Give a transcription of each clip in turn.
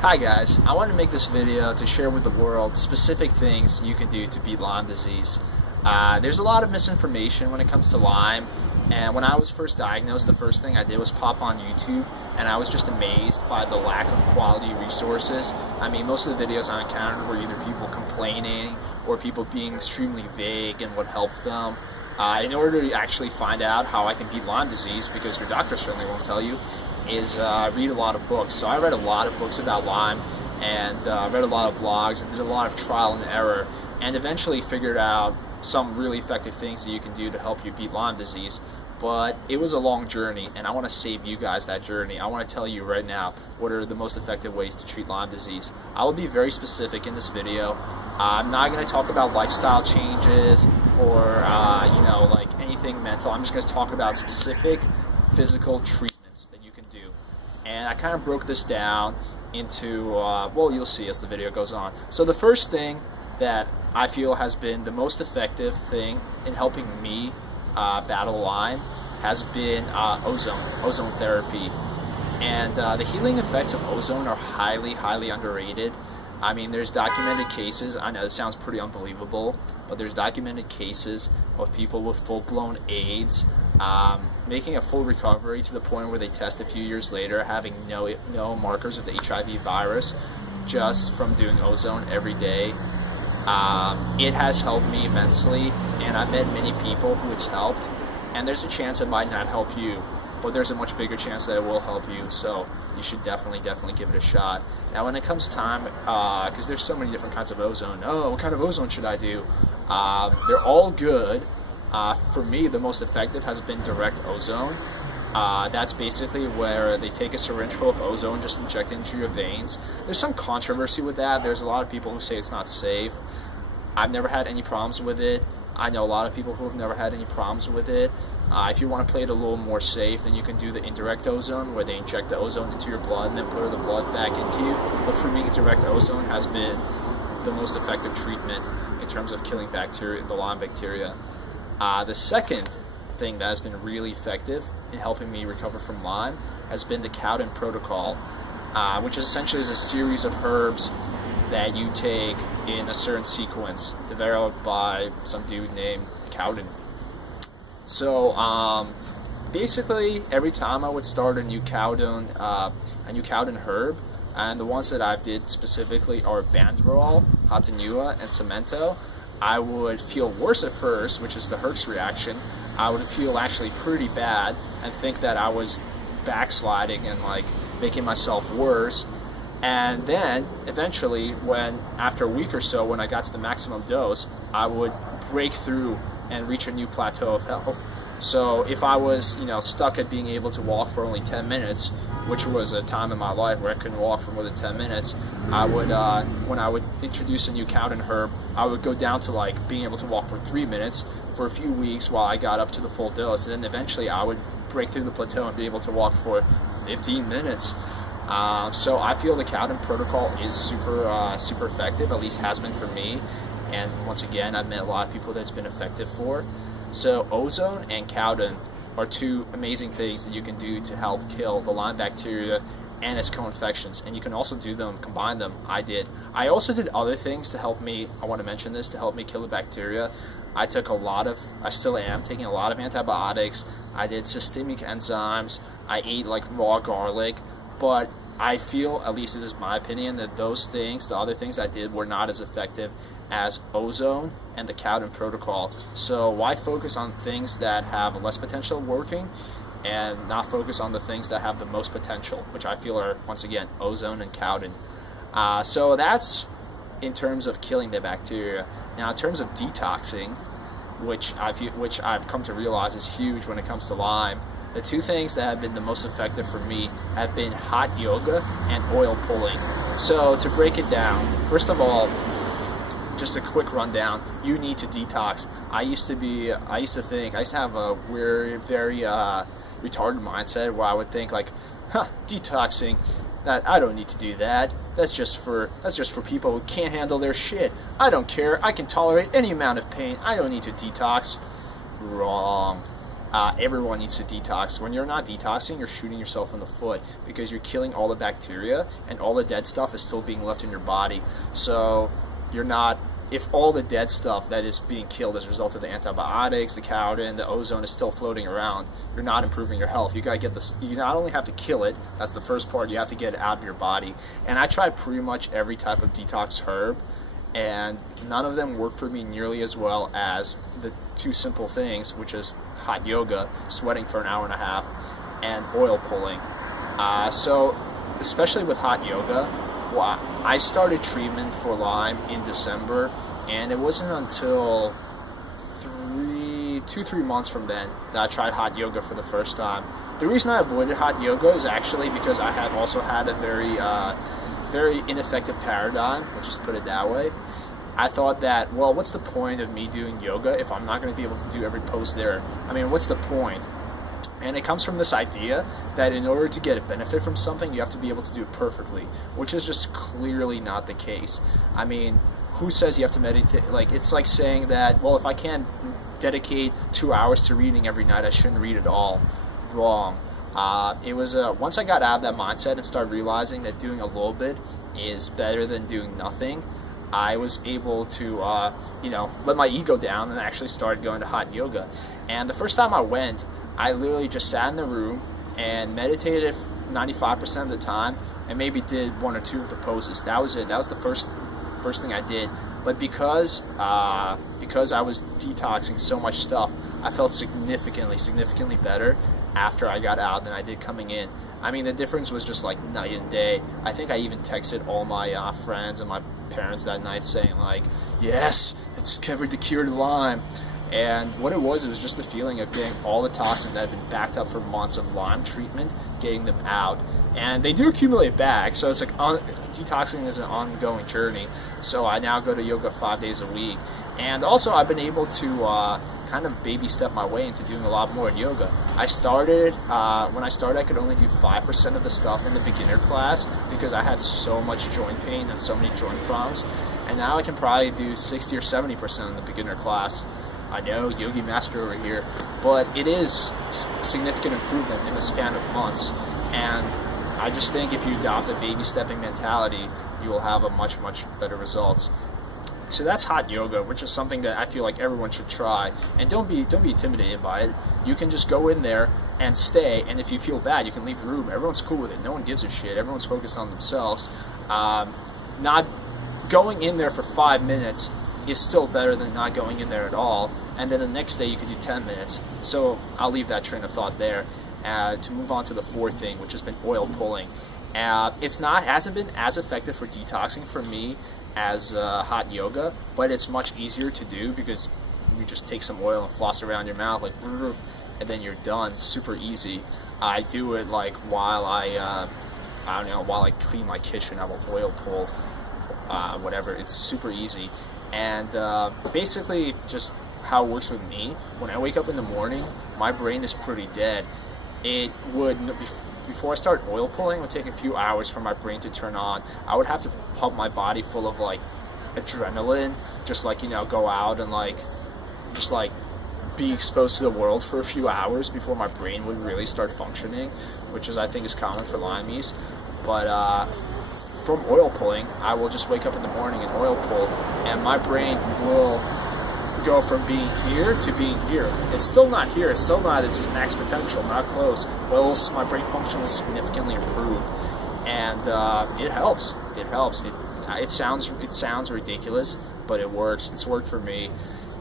Hi guys, I wanted to make this video to share with the world specific things you can do to beat Lyme disease. There's a lot of misinformation when it comes to Lyme, and when I was first diagnosed, the first thing I did was pop on YouTube, and I was just amazed by the lack of quality resources. I mean, most of the videos I encountered were either people complaining or people being extremely vague in what helped them. In order to actually find out how I can beat Lyme disease, because your doctor certainly won't tell you, is read a lot of books. So I read a lot of books about Lyme, and read a lot of blogs, and did a lot of trial and error, and eventually figured out some really effective things that you can do to help you beat Lyme disease. But it was a long journey, and I want to save you guys that journey. I want to tell you right now what are the most effective ways to treat Lyme disease. I will be very specific in this video. I'm not going to talk about lifestyle changes or you know, like anything mental. I'm just going to talk about specific physical treatments that you can do. And I kind of broke this down into, well, you'll see as the video goes on. So the first thing that I feel has been the most effective thing in helping me battle Lyme has been ozone therapy. And the healing effects of ozone are highly underrated. I mean, there's documented cases, I know this sounds pretty unbelievable, but there's documented cases of people with full-blown AIDS making a full recovery to the point where they test a few years later having no markers of the HIV virus just from doing ozone every day. It has helped me immensely, and I've met many people who it's helped, and there's a chance it might not help you, but there's a much bigger chance that it will help you, so you should definitely give it a shot. Now when it comes time, because there's so many different kinds of ozone, what kind of ozone should I do? They're all good. For me, the most effective has been direct ozone. That's basically where they take a syringe full of ozone, just inject it into your veins. There's some controversy with that. There's a lot of people who say it's not safe. I've never had any problems with it. I know a lot of people who have never had any problems with it. If you want to play it a little more safe, then you can do the indirect ozone, where they inject the ozone into your blood and then put the blood back into you. But for me, direct ozone has been the most effective treatment in terms of killing bacteria, the Lyme bacteria. The second thing that has been really effective in helping me recover from Lyme has been the Cowden protocol, which essentially is a series of herbs that you take in a certain sequence developed by some dude named Cowden. So basically, every time I would start a new Cowden herb, and the ones that I did specifically are Banderol, Hatanua, and Cemento, I would feel worse at first, which is the Herx reaction. I would feel actually pretty bad and think that I was backsliding and like making myself worse. And then eventually, after a week or so, when I got to the maximum dose, I would break through and reach a new plateau of health. So if I was, stuck at being able to walk for only 10 minutes, which was a time in my life where I couldn't walk for more than 10 minutes, I would, when I would introduce a new Cowden herb, I would go down to like being able to walk for 3 minutes for a few weeks while I got up to the full dose, and then eventually I would break through the plateau and be able to walk for 15 minutes. So I feel the Cowden protocol is super effective, at least has been for me. And once again, I've met a lot of people that it's been effective for. So ozone and Cowden are two amazing things that you can do to help kill the Lyme bacteria and its co-infections. And you can also combine them. I also did other things to help me, I want to mention this, to help me kill the bacteria. I still am taking a lot of antibiotics. I did systemic enzymes. I ate like raw garlic. But I feel, at least it is my opinion, that those things, the other things I did, were not as effective as ozone and the Cowden protocol. So why focus on things that have less potential working and not focus on the things that have the most potential, which I feel are, once again, ozone and Cowden. So that's in terms of killing the bacteria. Now in terms of detoxing, which I've come to realize is huge when it comes to Lyme, the two things that have been the most effective for me have been hot yoga and oil pulling. So to break it down, first of all, just a quick rundown, you need to detox. I used to have a weird, very retarded mindset where I would think like, detoxing, I don't need to do that. That's just for people who can't handle their shit. I don't care. I can tolerate any amount of pain. I don't need to detox. Wrong. Everyone needs to detox. When you're not detoxing, you're shooting yourself in the foot because you're killing all the bacteria and all the dead stuff is still being left in your body. So you're not, if all the dead stuff that is being killed as a result of the antibiotics, the codeine, the ozone is still floating around, you're not improving your health. You gotta get this, you not only have to kill it, that's the first part, you have to get it out of your body. And I tried pretty much every type of detox herb, and none of them work for me nearly as well as the two simple things, which is hot yoga, sweating for an hour and a half, and oil pulling. So especially with hot yoga, well, I started treatment for Lyme in December, and it wasn't until 2-3 months from then that I tried hot yoga for the first time. The reason I avoided hot yoga is actually because I had also had a very ineffective paradigm, let's just put it that way. I thought that, well, what's the point of me doing yoga if I'm not going to be able to do every pose there? I mean, what's the point? And it comes from this idea that in order to get a benefit from something, you have to be able to do it perfectly, which is just clearly not the case. I mean, who says you have to meditate? Like, it's like saying that, well, if I can't dedicate 2 hours to reading every night, I shouldn't read at all. Wrong. It was once I got out of that mindset and started realizing that doing a little bit is better than doing nothing, I was able to, you know, let my ego down and actually started going to hot yoga. And the first time I went, I literally just sat in the room and meditated 95% of the time, and maybe did 1 or 2 of the poses. That was it. That was the first thing I did. But because I was detoxing so much stuff, I felt significantly better after I got out than I did coming in. I mean, the difference was just like night and day. I think I even texted all my friends and my parents that night saying like, yes, it's discovered the cure to Lyme. And what it was just the feeling of getting all the toxins that had been backed up for months of Lyme treatment, getting them out. And they do accumulate back, so it's like detoxing is an ongoing journey. So I now go to yoga 5 days a week. And also I've been able to kind of baby step my way into doing a lot more in yoga. I started, when I started I could only do 5% of the stuff in the beginner class because I had so much joint pain and so many joint problems. And now I can probably do 60 or 70% in the beginner class. I know, Yogi Master over here, but it is significant improvement in the span of months. And I just think if you adopt a baby stepping mentality, you will have a much better results. So that's hot yoga, which is something that I feel like everyone should try. And don't be intimidated by it. You can just go in there and stay, and if you feel bad, you can leave the room. Everyone's cool with it. No one gives a shit. Everyone's focused on themselves. Not going in there for 5 minutes is still better than not going in there at all. And then the next day you could do 10 minutes. So I'll leave that train of thought there. To move on to the fourth thing, which has been oil pulling. Hasn't been as effective for detoxing for me as hot yoga, but it's much easier to do because you just take some oil and floss around your mouth like, and then you're done. Super easy. I do it like while while I clean my kitchen. I will oil pull, whatever. It's super easy. And basically just how it works with me, when I wake up in the morning, my brain is pretty dead. It would, before I start oil pulling, it would take a few hours for my brain to turn on. I would have to pump my body full of like adrenaline, just like, you know, go out and like, just like be exposed to the world for a few hours before my brain would really start functioning, which is, I think, is common for Lymeys. But from oil pulling, I will just wake up in the morning and oil pull, and my brain will go from being here to being here. It's still not here. It's still not. It's its max potential. Not close. Well, my brain function will significantly improve, and it helps. It helps. It sounds ridiculous, but it works. It's worked for me.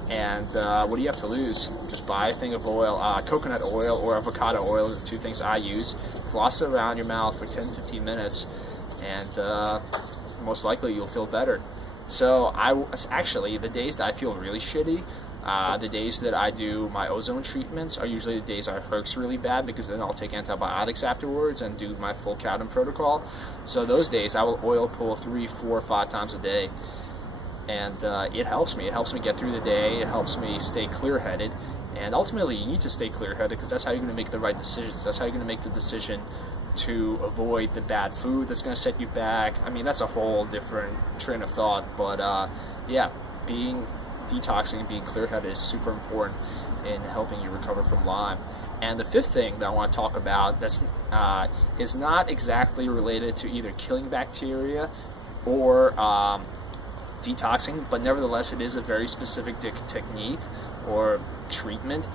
And what do you have to lose? Just buy a thing of oil. Coconut oil or avocado oil are the two things I use. Floss it around your mouth for 10-15 minutes, and most likely you'll feel better. So actually, the days that I feel really shitty, the days that I do my ozone treatments are usually the days I hurts really bad, because then I'll take antibiotics afterwards and do my full codeine protocol. So those days I will oil pull 3, 4, 5 times a day. And it helps me. It helps me get through the day. It helps me stay clear-headed. And ultimately, you need to stay clear-headed, because that's how you're going to make the right decisions. That's how you're going to make the decision to avoid the bad food that's going to set you back. I mean, that's a whole different train of thought. But yeah, detoxing and being clear-headed is super important. in helping you recover from Lyme. And the fifth thing that I want to talk about that's is not exactly related to either killing bacteria or detoxing, but nevertheless it is a very specific technique or treatment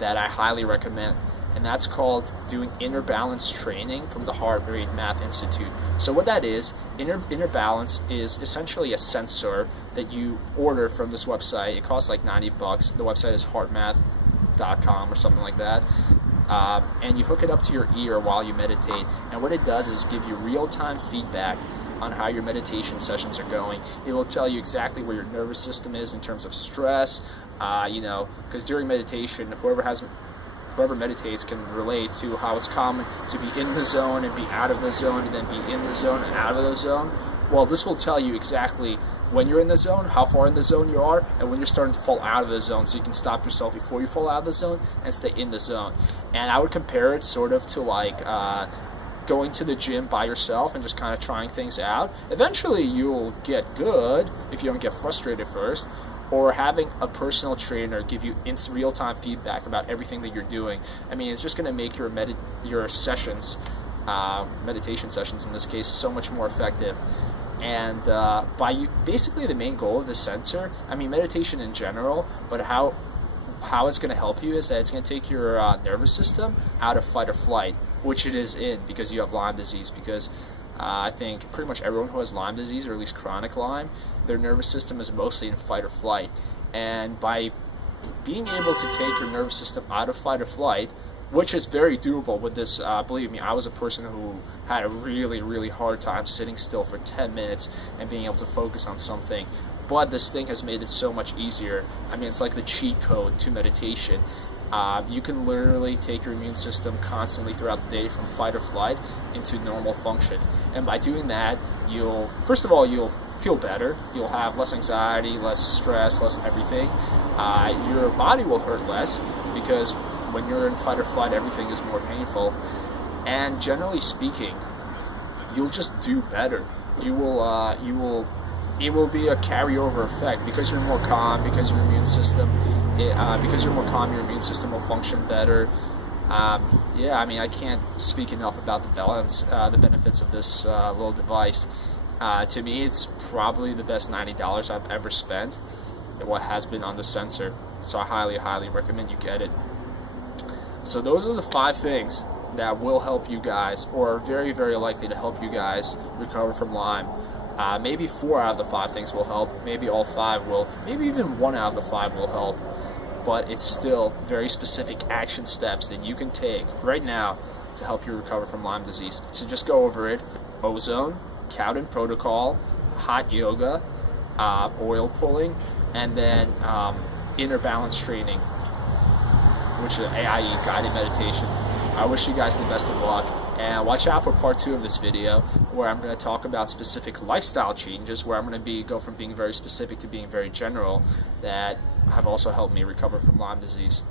that I highly recommend, and that's called doing inner balance training from the Heart Rate Math Institute. So what that is, inner balance is essentially a sensor that you order from this website. It costs like $90. The website is heartmath.com or something like that. And you hook it up to your ear while you meditate, and what it does is give you real-time feedback on how your meditation sessions are going. It will tell you exactly where your nervous system is in terms of stress, you know, because during meditation, whoever meditates can relate to how it's common to be in the zone and be out of the zone and then be in the zone and out of the zone. Well, this will tell you exactly when you're in the zone, how far in the zone you are, and when you're starting to fall out of the zone, so you can stop yourself before you fall out of the zone and stay in the zone. And I would compare it sort of to like going to the gym by yourself and just kind of trying things out. Eventually you'll get good if you don't get frustrated first, or having a personal trainer give you instant real-time feedback about everything that you're doing. I mean, it's just going to make your sessions, meditation sessions in this case, so much more effective. And basically the main goal of this sensor, I mean meditation in general, but how it's going to help you is that it's going to take your nervous system out of fight or flight, which it is in because you have Lyme disease. Because I think pretty much everyone who has Lyme disease, or at least chronic Lyme, their nervous system is mostly in fight or flight. And by being able to take your nervous system out of fight or flight, which is very doable with this, believe me, I was a person who had a really, really hard time sitting still for 10 minutes and being able to focus on something. But this thing has made it so much easier. I mean, it's like the cheat code to meditation. You can literally take your immune system constantly throughout the day from fight or flight into normal function. And by doing that, first of all, you'll feel better. You'll have less anxiety, less stress, less everything. Your body will hurt less because when you're in fight or flight, everything is more painful. And generally speaking, you'll just do better. It will be a carryover effect because you're more calm, because your immune system, your immune system will function better. Yeah, I mean, I can't speak enough about the benefits of this little device. To me, it's probably the best $90 I've ever spent. What has been on the sensor, so I highly, highly recommend you get it. So those are the 5 things that will help you guys, or are very, very likely to help you guys recover from Lyme. Maybe 4 out of the 5 things will help, maybe all 5 will, maybe even 1 out of the 5 will help, but it's still very specific action steps that you can take right now to help you recover from Lyme disease. So just go over it: ozone, Cowden protocol, hot yoga, oil pulling, and then inner balance training, which is AIE, guided meditation. I wish you guys the best of luck, and watch out for part 2 of this video, where I'm going to talk about specific lifestyle changes, where I'm going to go from being very specific to being very general, that have also helped me recover from Lyme disease.